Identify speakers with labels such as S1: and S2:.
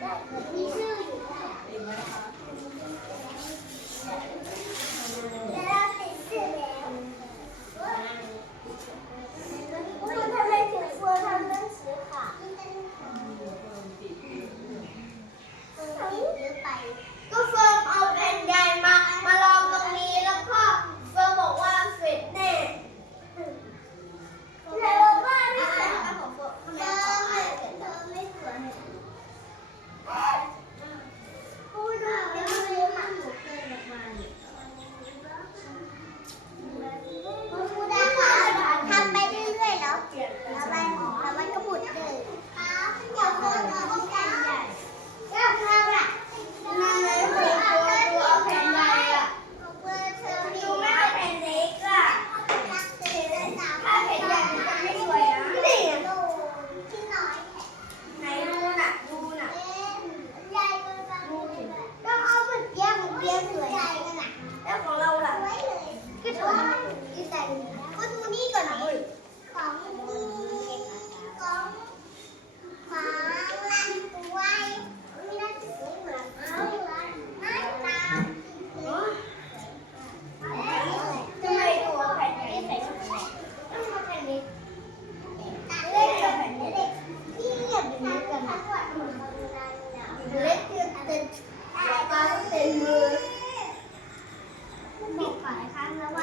S1: 你是不是有们 Tình!